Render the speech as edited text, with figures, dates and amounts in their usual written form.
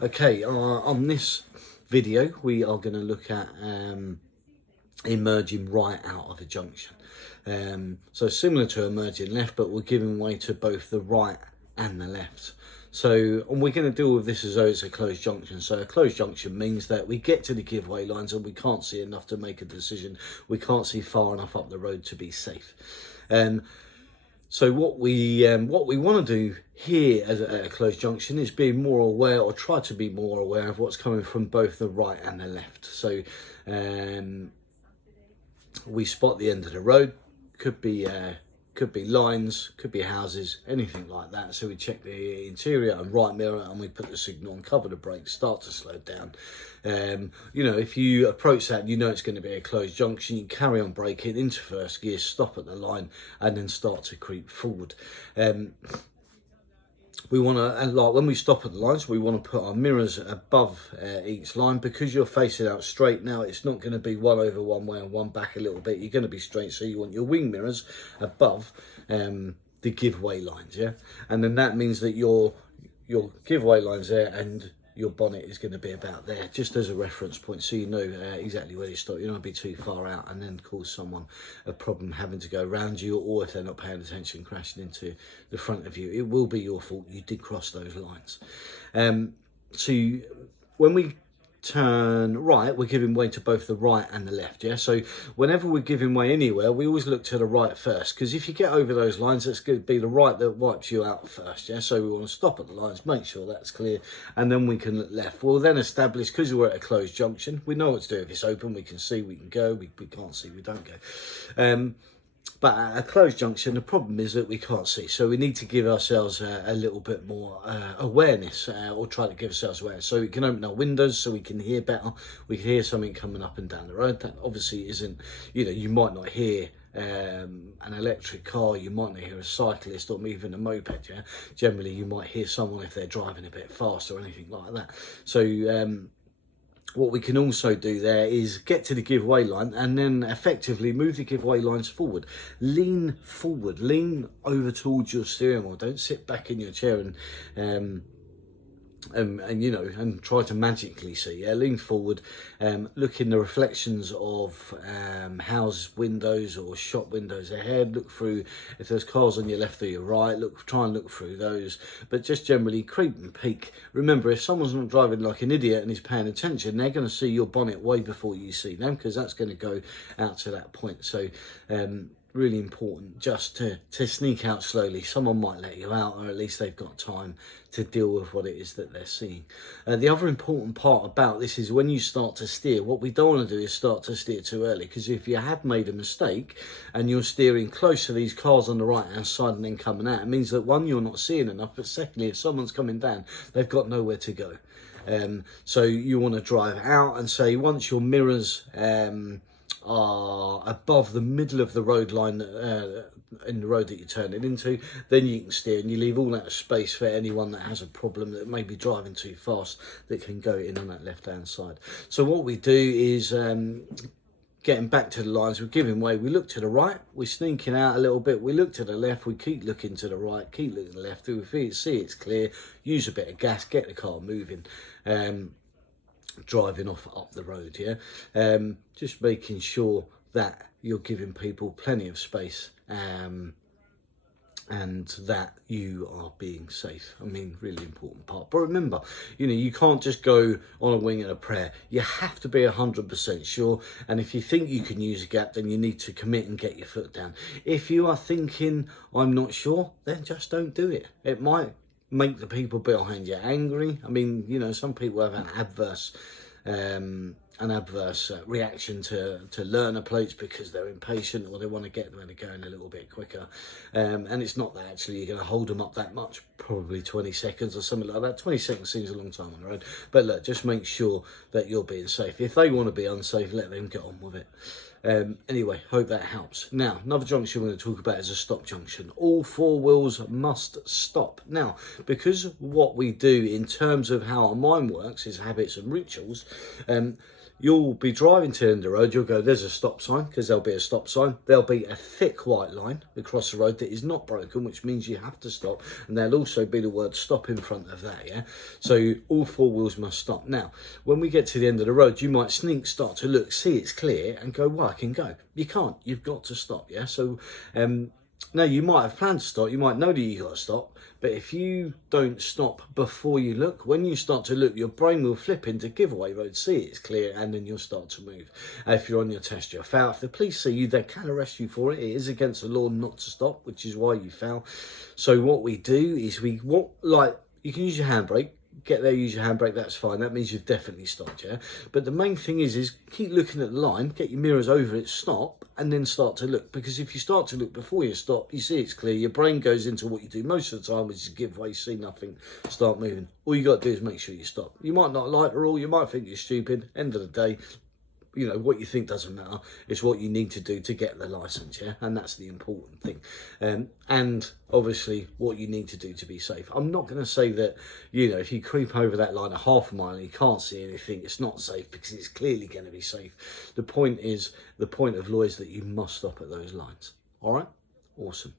Okay, on this video we are going to look at emerging right out of a junction. So similar to emerging left, but we're giving way to both the right and the left. So, and we're going to deal with this as though it's a closed junction. So a closed junction means that we get to the giveaway lines and we can't see enough to make a decision. We can't see far enough up the road to be safe. So what we want to do here at a closed junction is be more aware, or try to be more aware of what's coming from both the right and the left. So we spot the end of the road, could be lines, could be houses, anything like that. So we check the interior and right mirror and we put the signal on, cover the brakes, start to slow down. You know, if you approach that, you know it's going to be a closed junction, you carry on braking into first gear, stop at the line and then start to creep forward. We want to, and like when we stop at the lines, we want to put our mirrors above each line, because you're facing out straight. Now it's not going to be one over one way and one back a little bit. You're going to be straight, so you want your wing mirrors above the giveaway lines, yeah. And then that means that your giveaway lines there and your bonnet is going to be about there, just as a reference point, so you know exactly where you stop. You don't want to be too far out and then cause someone a problem having to go around you, or if they're not paying attention, crashing into the front of you. It will be your fault. You did cross those lines. So when we turn right, we're giving way to both the right and the left, yeah. So whenever we're giving way anywhere, we always look to the right first, because if you get over those lines, it's going to be the right that wipes you out first, yeah. So we want to stop at the lines, make sure that's clear, and then we can look left. We'll then establish, because we're at a closed junction, we know what to do. If it's open, we can see, we can go. We can't see, we don't go. But at a closed junction, the problem is that we can't see. So we need to give ourselves a little bit more awareness, or try to give ourselves awareness. So we can open our windows so we can hear better. We can hear something coming up and down the road. That obviously isn't, you know, you might not hear an electric car, you might not hear a cyclist or even a moped, yeah. Generally, you might hear someone if they're driving a bit fast or anything like that. So what we can also do there is get to the giveaway line and then effectively move the giveaway lines forward. Lean forward, lean over towards your steering wheel. Don't sit back in your chair and you know, and try to magically see. Yeah, lean forward, look in the reflections of house windows or shop windows ahead. Look through, if there's cars on your left or your right, try and look through those. But just generally creep and peek. Remember, if someone's not driving like an idiot and is paying attention, they're going to see your bonnet way before you see them, because that's going to go out to that point. So really important just to sneak out slowly. Someone might let you out, or at least they've got time to deal with what it is that they're seeing. The other important part about this is when you start to steer, what we don't want to do is start to steer too early, because if you have made a mistake and you're steering close to these cars on the right hand side and then coming out, it means that one, you're not seeing enough, but secondly, if someone's coming down, they've got nowhere to go. So you want to drive out, and say once your mirrors are above the middle of the road line in the road that you're turning into, then you can steer, and you leave all that space for anyone that has a problem, that may be driving too fast, that can go in on that left hand side. So what we do is getting back to the lines, we're giving way, we look to the right, we're sneaking out a little bit, we look to the left, we keep looking to the right, keep looking to the left, we see it's clear, use a bit of gas, get the car moving, driving off up the road, yeah. Just making sure that you're giving people plenty of space, and that you are being safe. I mean, really important part. But remember, you know, you can't just go on a wing and a prayer. You have to be 100% sure. And if you think you can use a gap, then you need to commit and get your foot down. If you are thinking, I'm not sure, then just don't do it. It might make the people behind you angry. I mean, you know, some people have an adverse reaction to learner plates because they're impatient, or they want to get where they're going a little bit quicker, and it's not that actually you're going to hold them up that much, probably 20 seconds or something like that. 20 seconds seems a long time on the road, but look, just make sure that you're being safe. If they want to be unsafe, let them get on with it. Anyway, hope that helps. Now, another junction we're going to talk about is a stop junction. All four wheels must stop. Now, because what we do in terms of how our mind works is habits and rituals, you'll be driving to the end of the road, you'll go, there's a stop sign, because there'll be a stop sign. There'll be a thick white line across the road that is not broken, which means you have to stop. And there'll also be the word stop in front of that, yeah? So all four wheels must stop. Now, when we get to the end of the road, you might start to look, see it's clear, and go, well, I can go. You can't, you've got to stop, yeah? So now you might have planned to stop, you might know that you got to stop, but if you don't stop before you look, when you start to look, your brain will flip into giveaway road, see it's clear, and then you'll start to move. If you're on your test, you'll foul. If the police see you, they can arrest you for it. It is against the law not to stop, which is why you foul. So what we do is you can use your handbrake. Get there, use your handbrake, that's fine. That means you've definitely stopped, yeah? But the main thing is keep looking at the line, get your mirrors over it, stop, and then start to look. Because if you start to look before you stop, you see it's clear, your brain goes into what you do most of the time, which is give way, see nothing, start moving. All you got to do is make sure you stop. You might not like the rule, you might think you're stupid. End of the day, you know, what you think doesn't matter. It's what you need to do to get the license, yeah? And that's the important thing. And obviously what you need to do to be safe. I'm not going to say that, you know, if you creep over that line a half a mile and you can't see anything, it's not safe, because it's clearly going to be safe. The point of law is that you must stop at those lines. All right? Awesome.